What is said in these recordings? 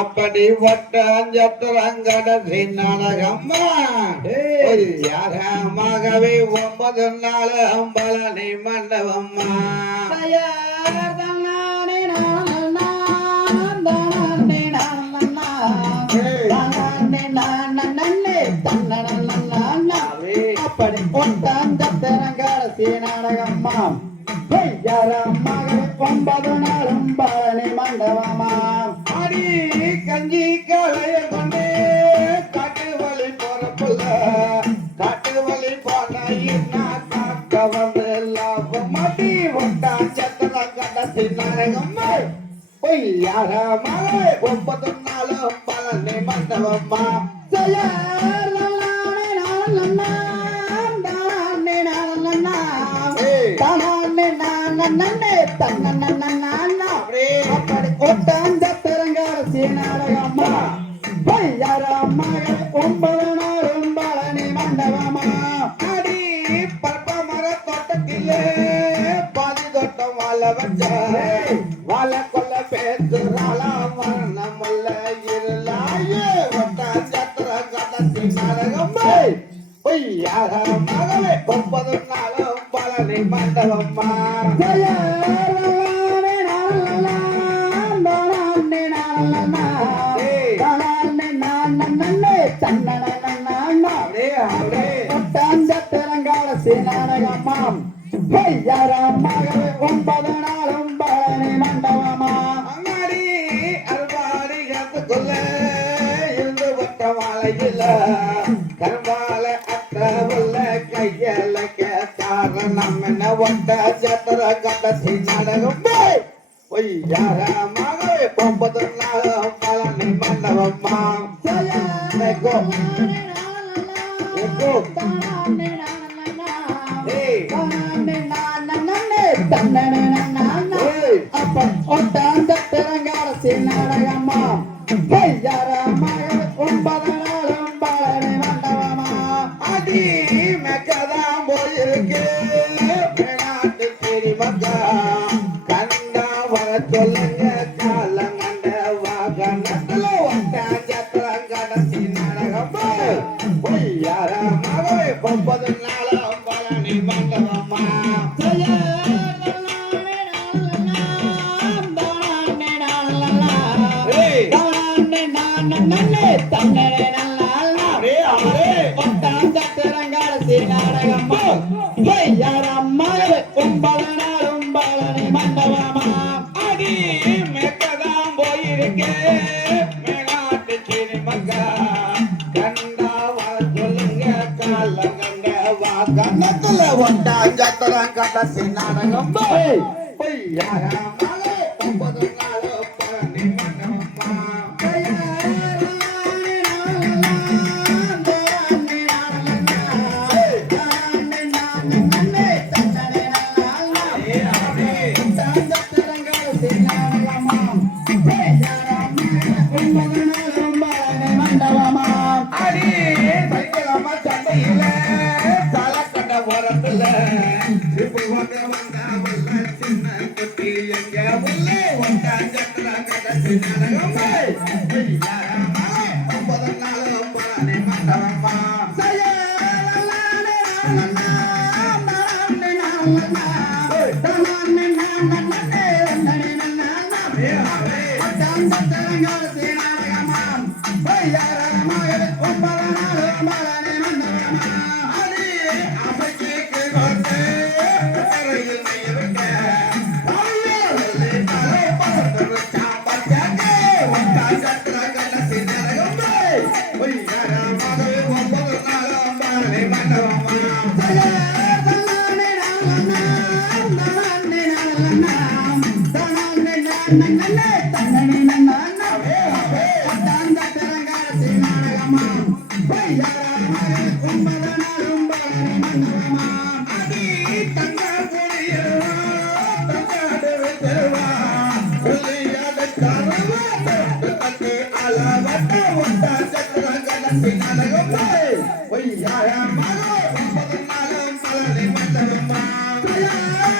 அப்படி ஒட்டஞ்சத்துறங்கடசி நாடகம்மா டேய் யாகமாகவே ஒன்பது நாள் அம்பலனி மண்டபம்மா. தயார் சீனாடகம்மா யாரம்மாக ஒன்பது நாளும் பழனி மண்டபமா அடி கஞ்சி களைய கொண்டே காட்டு வழி போறப்புள்ள காட்டு வழி போன காக்க வந்து லாபம் அடி சத்திர கடசி நாடகம்மா பொய்யாக மழை ஒன்பது நாளும் பழனி மண்டபம்மா. தயார் நான் ஏய், தானே நானே அப்படியே கொட்டாந்த தெரங்கால சீனாடகம்மா பையாரம்மாக ஒன்பது நாளும் பழனி மண்டபமா அடி பற்ப மர தோட்டத்திலே பாதி தோட்டம் வாழ வச்ச. வாழ கொல்ல பேசுறாளா வர்ணமுள்ள இருளாயே ஒட்ட சத்திர கடத்தி நரகம்மா மகளே ஒன்பது நாளும் பழனி மண்டபம்மா தெலங்கால சீனாடகம்மாம் பையாரம்மாக ஒன்பது நாளும் பழனி மண்டபமா? அங்காடி அருவாடி கத்துக்குள்ள இருந்து விட்ட மாலையில கரும்பால அத்த உள்ள கையில கேட்டார ஒட்ட சத்திர கட்டத்தி நடக்கும் பொய்யாக மகளே ஒன்பது பழனி மண்டபம்மா அப்ப ஒட்டாந்த தெலங்கால சீனாடகம்மா பையாரம்மாக போயிருக்கு நாட்டு சரி மக்கா கண்டா வர சொல்லுங்க காலங்கண்ட வாகனத்துல ஒட்டா சத்திரம் கடத்தி நடகம் பொய்யார மகளே ஒன்பது நாளும் பழனி மண்டபமா ஏய், அரே, அரே. அடி சரி மக்கா கண்டா வர சொல்லுங்க காலங்கண்ட வாகனத்துல ஒட்டா சத்திரம் கடத்தி நடகம் பொய்யாக ஓரத்துல இப்போ வந்த வந்தா Yeah.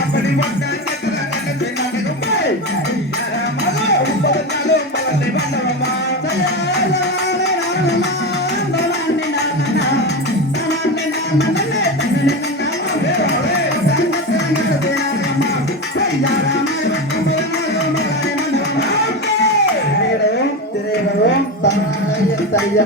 அப்படி வந்த esta idea